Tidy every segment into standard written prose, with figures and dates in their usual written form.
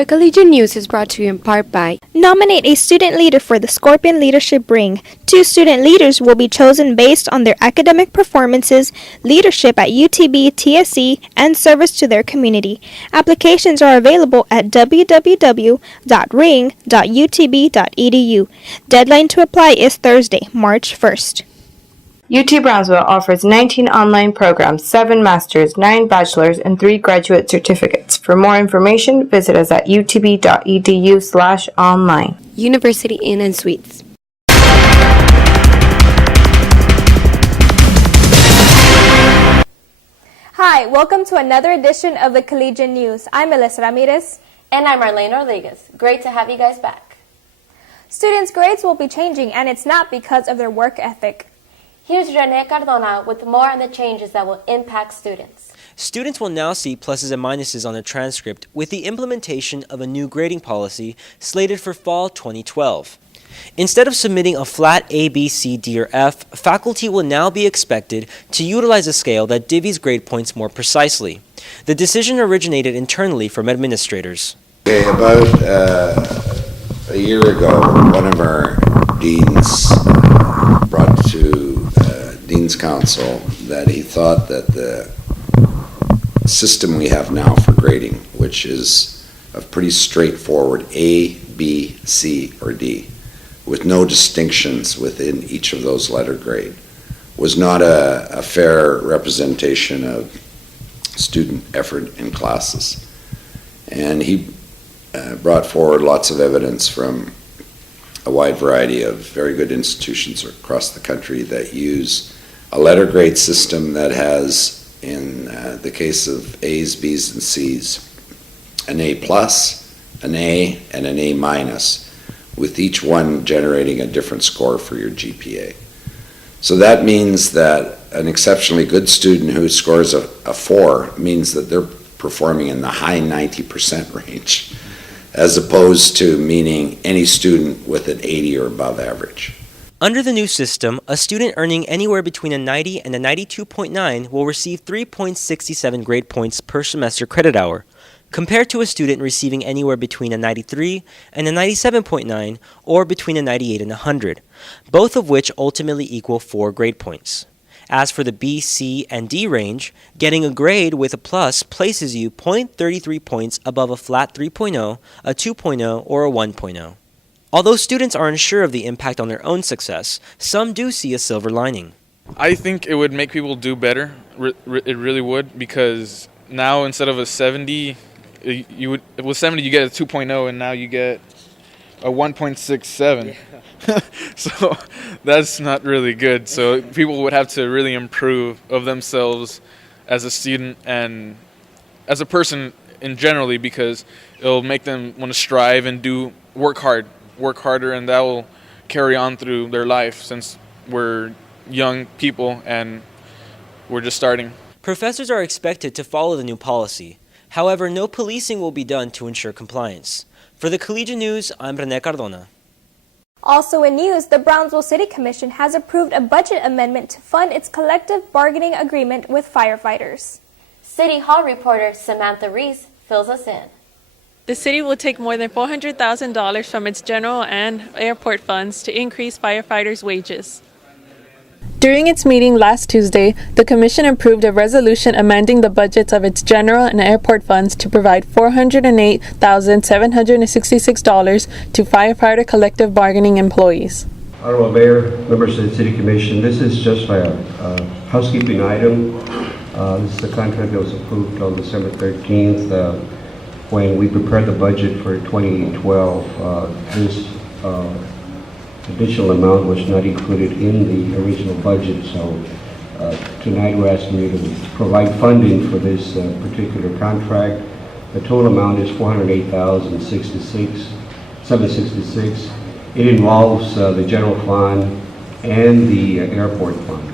The Collegian News is brought to you in part by Nominate a student leader for the Scorpion Leadership Ring. 2 student leaders will be chosen based on their academic performances, leadership at UTB, TSC, and service to their community. Applications are available at www.ring.utb.edu. Deadline to apply is Thursday, March 1st. UT Brownsville offers 19 online programs, 7 masters, 9 bachelors, and 3 graduate certificates. For more information, visit us at utb.edu/online. University Inn and Suites. Hi, welcome to another edition of the Collegian News. I'm Melissa Ramirez. And I'm Marlene Rodriguez. Great to have you guys back. Students' grades will be changing, and it's not because of their work ethic. Here's Rene Cardona with more on the changes that will impact students. Students will now see pluses and minuses on their transcript with the implementation of a new grading policy slated for fall 2012. Instead of submitting a flat A, B, C, D, or F, faculty will now be expected to utilize a scale that divvies grade points more precisely. The decision originated internally from administrators. Okay, about a year ago, one of our deans brought to Dean's Council that he thought that the system we have now for grading, which is a pretty straightforward A, B, C, or D, with no distinctions within each of those letter grade, was not a fair representation of student effort in classes. And he brought forward lots of evidence from a wide variety of very good institutions across the country that use a letter grade system that has, in the case of A's, B's, and C's, an A plus, an A, and an A minus, with each one generating a different score for your GPA. So that means that an exceptionally good student who scores a 4 means that they're performing in the high 90% range, as opposed to meaning any student with an 80 or above average. Under the new system, a student earning anywhere between a 90 and a 92.9 will receive 3.67 grade points per semester credit hour, compared to a student receiving anywhere between a 93 and a 97.9 or between a 98 and a 100, both of which ultimately equal 4 grade points. As for the B, C, and D range, getting a grade with a plus places you 0.33 points above a flat 3.0, a 2.0, or a 1.0. Although students are unsure of the impact on their own success, some do see a silver lining. I think it would make people do better. It really would, because now instead of a 70, with 70 you get a 2.0, and now you get a 1.67. So that's not really good. So people would have to really improve of themselves as a student and as a person in generally, because it'll make them want to strive and work harder, and that will carry on through their life, since we're young people and we're just starting. Professors are expected to follow the new policy. However, no policing will be done to ensure compliance. For the Collegian News, I'm Rene Cardona. Also in news, the Brownsville City Commission has approved a budget amendment to fund its collective bargaining agreement with firefighters. City Hall reporter Samantha Reese fills us in. The city will take more than $400,000 from its general and airport funds to increase firefighters' wages. During its meeting last Tuesday, the Commission approved a resolution amending the budgets of its general and airport funds to provide $408,766 to firefighter collective bargaining employees. Honorable Mayor, members of the City Commission, this is just a housekeeping item. This is a contract that was approved on December 13th. When we prepared the budget for 2012, this additional amount was not included in the original budget, so tonight we're asking you to provide funding for this particular contract. The total amount is $408,766. It involves the general fund and the airport fund.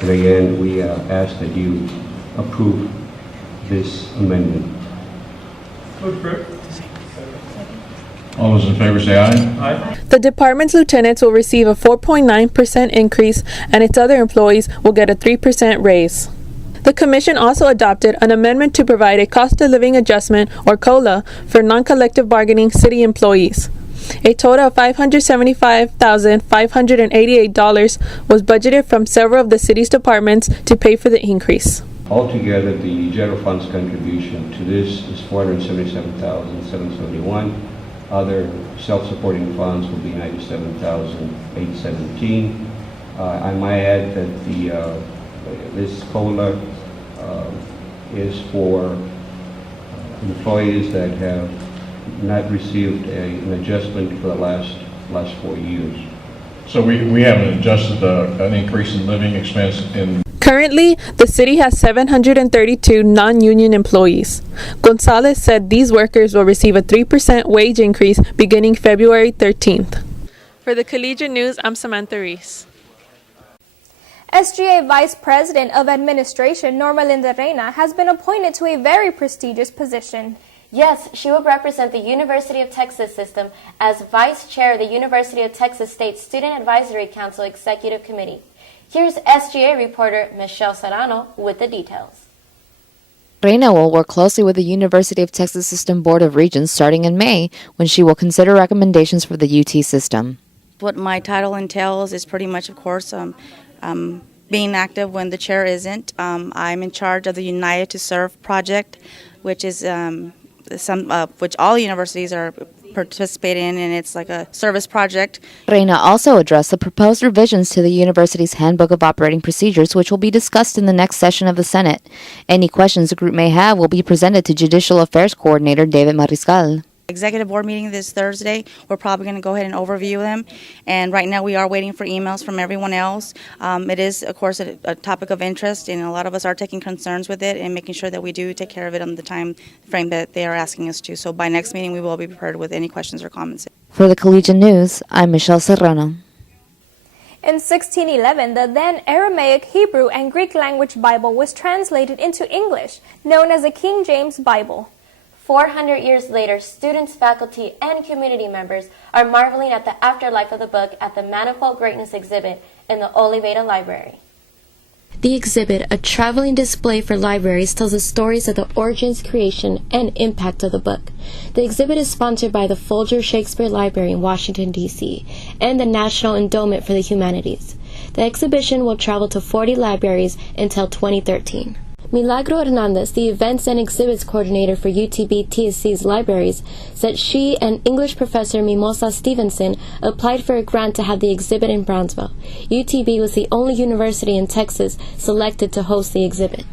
And again, we ask that you approve this amendment. All those in favor say aye. Aye. The department's lieutenants will receive a 4.9% increase, and its other employees will get a 3% raise. The Commission also adopted an amendment to provide a cost of living adjustment, or COLA, for non-collective bargaining city employees. A total of $575,588 was budgeted from several of the city's departments to pay for the increase. Altogether, the general fund's contribution to this is $477,771. Other self-supporting funds will be $97,817. I might add that this COLA is for employees that have not received an adjustment for the last 4 years. So we haven't adjusted an increase in living expense in... Currently, the city has 732 non-union employees. Gonzalez said these workers will receive a 3% wage increase beginning February 13th. For the Collegian News, I'm Samantha Reese. SGA Vice President of Administration Norma Linda Reina has been appointed to a very prestigious position. Yes, she will represent the University of Texas system as Vice Chair of the University of Texas State Student Advisory Council Executive Committee. Here's SGA reporter Michelle Serrano with the details. Reina will work closely with the University of Texas System Board of Regents starting in May, when she will consider recommendations for the UT system. What my title entails is pretty much, of course, being active when the chair isn't. I'm in charge of the United to Serve project, which is which all universities are participating in, and it's like a service project. Reina also addressed the proposed revisions to the university's Handbook of Operating Procedures, which will be discussed in the next session of the Senate. Any questions the group may have will be presented to Judicial Affairs Coordinator David Mariscal. Executive board meeting this Thursday. We're probably going to go ahead and overview them. And right now we are waiting for emails from everyone else. It is, of course, a topic of interest, and a lot of us are taking concerns with it and making sure that we do take care of it on the time frame that they are asking us to. So by next meeting, we will be prepared with any questions or comments. For the Collegian News, I'm Michelle Serrano. In 1611, the then Aramaic, Hebrew, and Greek language Bible was translated into English, known as the King James Bible. 400 years later, students, faculty, and community members are marveling at the afterlife of the book at the Manifold Greatness exhibit in the Oliveta Library. The exhibit, a traveling display for libraries, tells the stories of the origins, creation, and impact of the book. The exhibit is sponsored by the Folger Shakespeare Library in Washington, D.C., and the National Endowment for the Humanities. The exhibition will travel to 40 libraries until 2013. Milagro Hernandez, the Events and Exhibits Coordinator for UTB TSC's libraries, said she and English professor Mimosa Stevenson applied for a grant to have the exhibit in Brownsville. UTB was the only university in Texas selected to host the exhibit.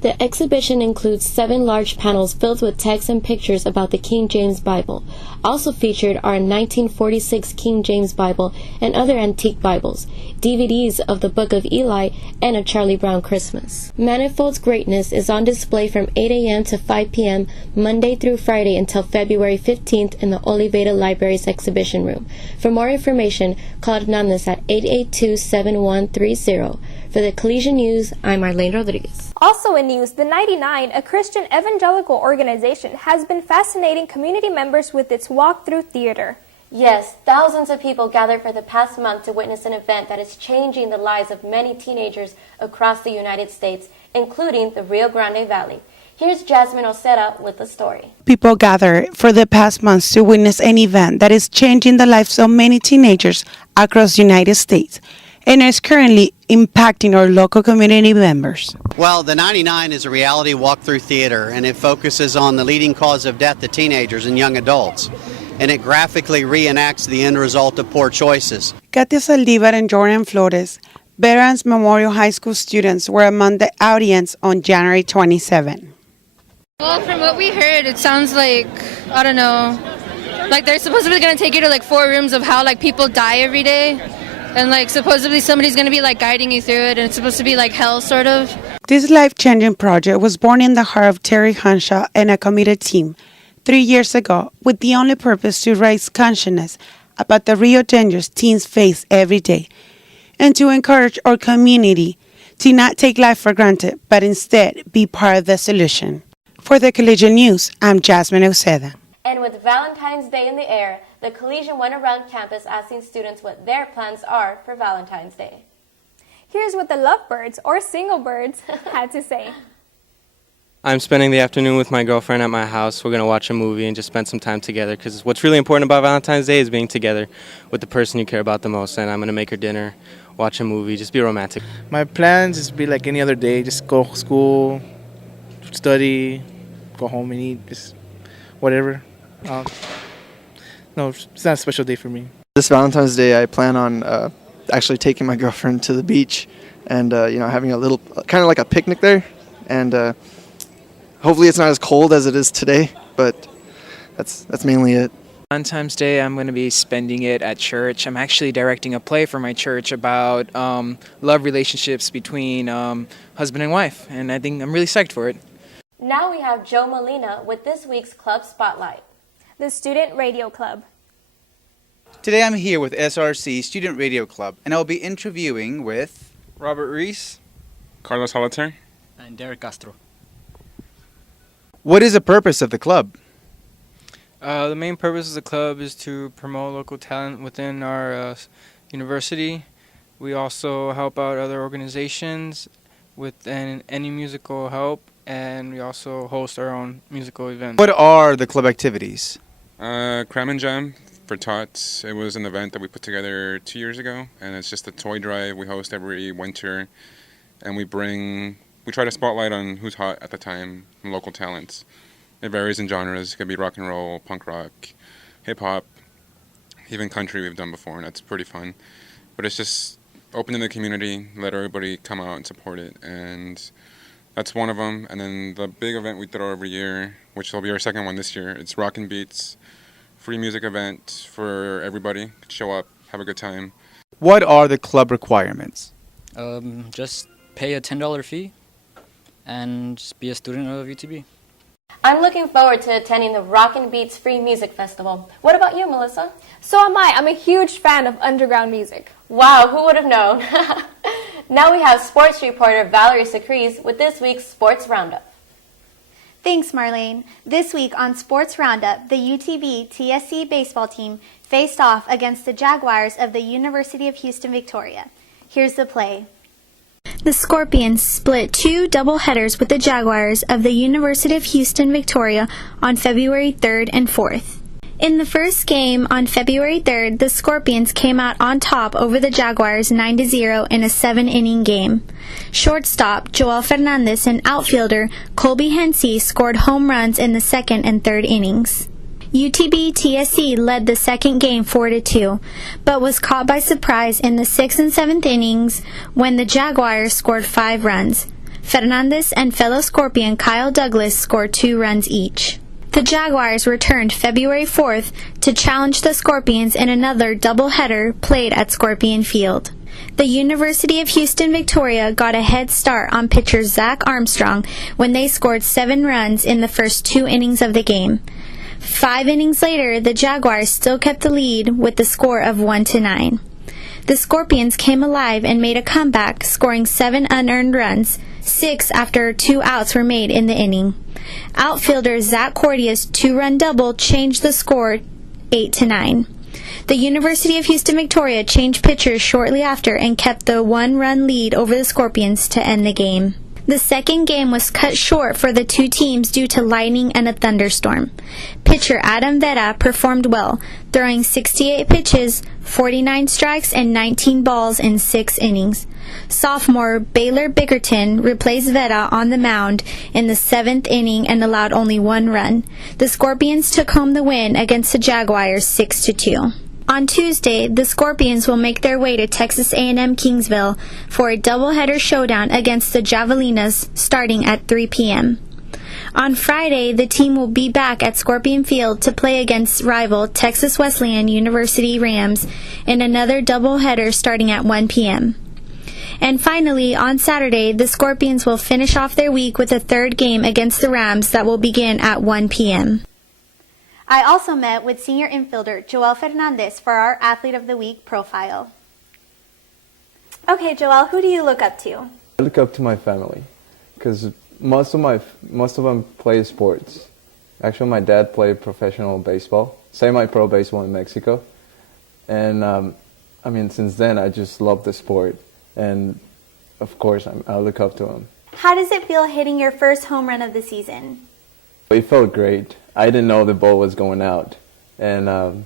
The exhibition includes 7 large panels filled with text and pictures about the King James Bible. Also featured are a 1946 King James Bible and other antique Bibles, DVDs of the Book of Eli, and a Charlie Brown Christmas. Manifold's Greatness is on display from 8 a.m. to 5 p.m. Monday through Friday until February 15th in the Oliveta Library's exhibition room. For more information, call Hernandez at 882-7130. For the Collegian News, I'm Arlene Rodriguez. Also in news, the 99, a Christian evangelical organization, has been fascinating community members with its walk-through theater. Yes, thousands of people gathered for the past month to witness an event that is changing the lives of many teenagers across the United States, including the Rio Grande Valley. Here's Jasmine Ocera with the story. People gather for the past months to witness an event that is changing the lives of many teenagers across the United States, and is currently impacting our local community members. Well, the 99 is a reality walkthrough theater, and it focuses on the leading cause of death to teenagers and young adults, and it graphically reenacts the end result of poor choices. Katia Saldivar and Jordan Flores, Veterans Memorial High School students, were among the audience on January 27. Well, from what we heard, it sounds like, I don't know, like they're supposedly going to take you to like 4 rooms of how like people die every day. And like supposedly somebody's going to be like guiding you through it, and it's supposed to be like hell sort of. This life-changing project was born in the heart of Terry Hanshaw and a committed team 3 years ago, with the only purpose to raise consciousness about the real dangers teens face every day, and to encourage our community to not take life for granted, but instead be part of the solution. For the Collegian News, I'm Jasmine Oceda. And with Valentine's Day in the air, the Collegian went around campus asking students what their plans are for Valentine's Day. Here's what the lovebirds, or single birds, had to say. I'm spending the afternoon with my girlfriend at my house. We're going to watch a movie and just spend some time together because what's really important about Valentine's Day is being together with the person you care about the most. And I'm going to make her dinner, watch a movie, just be romantic. My plans is be like any other day, just go to school, study, go home and eat, just whatever. No, it's not a special day for me. This Valentine's Day, I plan on actually taking my girlfriend to the beach and, having a little, kind of like a picnic there. And hopefully it's not as cold as it is today, but that's mainly it. Valentine's Day, I'm going to be spending it at church. I'm actually directing a play for my church about love relationships between husband and wife, and I think I'm really psyched for it. Now we have Joe Molina with this week's Club Spotlight. The Student Radio Club. Today I'm here with SRC Student Radio Club, and I'll be interviewing with Robert Reese, Carlos Holater, and Derek Castro. What is the purpose of the club? The main purpose of the club is to promote local talent within our university. We also help out other organizations with any musical help, and we also host our own musical events. What are the club activities? Cram and Jam for Tots. It was an event that we put together 2 years ago, and it's just a toy drive we host every winter, and we try to spotlight on who's hot at the time, local talents. It varies in genres. It could be rock and roll, punk rock, hip-hop, even country we've done before, and that's pretty fun. But it's just open to the community, let everybody come out and support it, and that's one of them. And then the big event we throw every year, which will be our second one this year, it's Rock and Beats, free music event for everybody. Show up, have a good time. What are the club requirements? Just pay a $10 fee and just be a student of UTB. I'm looking forward to attending the Rock and Beats Free Music Festival. What about you, Melissa? So am I. I'm a huge fan of underground music. Wow, who would have known? Now we have sports reporter Valerie Secrets with this week's Sports Roundup. Thanks, Marlene. This week on Sports Roundup, the UTB TSC baseball team faced off against the Jaguars of the University of Houston, Victoria. Here's the play. The Scorpions split two doubleheaders with the Jaguars of the University of Houston, Victoria on February 3rd and 4th. In the first game on February 3rd, the Scorpions came out on top over the Jaguars 9-0 in a 7-inning game. Shortstop Joel Fernandez and outfielder Colby Hensey scored home runs in the second and third innings. UTB TSC led the second game 4-2, but was caught by surprise in the 6th and 7th innings when the Jaguars scored 5 runs. Fernandez and fellow Scorpion Kyle Douglas scored 2 runs each. The Jaguars returned February 4th to challenge the Scorpions in another doubleheader played at Scorpion Field. The University of Houston, Victoria got a head start on pitcher Zach Armstrong when they scored 7 runs in the first 2 innings of the game. 5 innings later, the Jaguars still kept the lead with the score of 1-9. The Scorpions came alive and made a comeback, scoring 7 unearned runs, 6 after 2 outs were made in the inning. Outfielder Zach Cordia's 2-run double changed the score 8-9. The University of Houston, Victoria changed pitchers shortly after and kept the 1-run lead over the Scorpions to end the game. The second game was cut short for the two teams due to lightning and a thunderstorm. Pitcher Adam Vera performed well, throwing 68 pitches, 49 strikes, and 19 balls in 6 innings. Sophomore Baylor Bickerton replaced Vera on the mound in the 7th inning and allowed only 1 run. The Scorpions took home the win against the Jaguars 6-2. On Tuesday, the Scorpions will make their way to Texas A&M Kingsville for a doubleheader showdown against the Javelinas starting at 3 p.m. On Friday, the team will be back at Scorpion Field to play against rival Texas Wesleyan University Rams in another doubleheader starting at 1 p.m. And finally, on Saturday, the Scorpions will finish off their week with a third game against the Rams that will begin at 1 p.m. I also met with senior infielder Joel Fernandez for our Athlete of the Week profile. Okay, Joel, who do you look up to? I look up to my family because most of them play sports. Actually, my dad played professional baseball, semi-pro baseball in Mexico. And, since then, I just love the sport. And of course, I look up to him. How does it feel hitting your first home run of the season? It felt great. I didn't know the ball was going out. And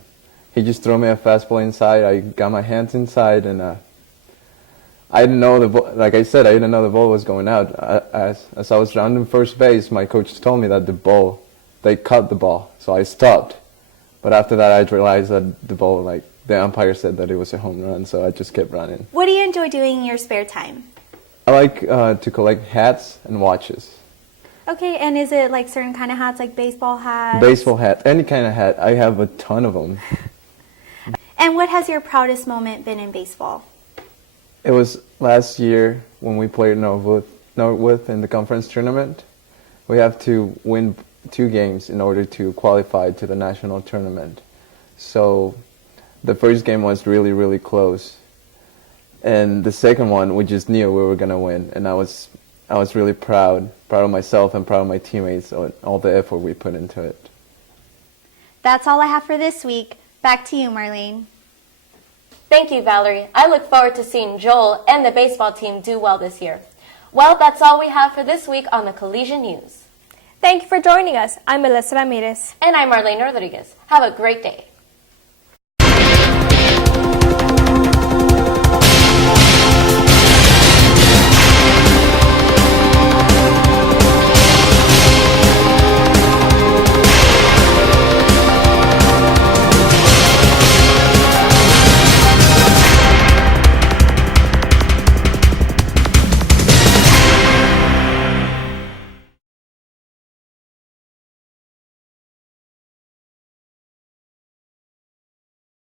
he just threw me a fastball inside. I got my hands inside, and I didn't know the ball. Like I said, I didn't know the ball was going out. As I was rounding first base, my coach told me that they cut the ball, so I stopped. But after that, I realized that the ball, like the umpire said that it was a home run, so I just kept running. What do you enjoy doing in your spare time? I like to collect hats and watches. Okay, and is it like certain kind of hats, like baseball hats? Baseball hat, any kind of hat. I have a ton of them. And what has your proudest moment been in baseball? It was last year when we played Northwood in the conference tournament. We have to win 2 games in order to qualify to the national tournament. So the first game was really, really close. And the second one, we just knew we were going to win. And I was really proud of myself and proud of my teammates on all the effort we put into it. That's all I have for this week. Back to you, Marlene. Thank you, Valerie. I look forward to seeing Joel and the baseball team do well this year. Well, that's all we have for this week on the Collegian News. Thank you for joining us. I'm Melissa Ramirez. And I'm Marlene Rodriguez. Have a great day.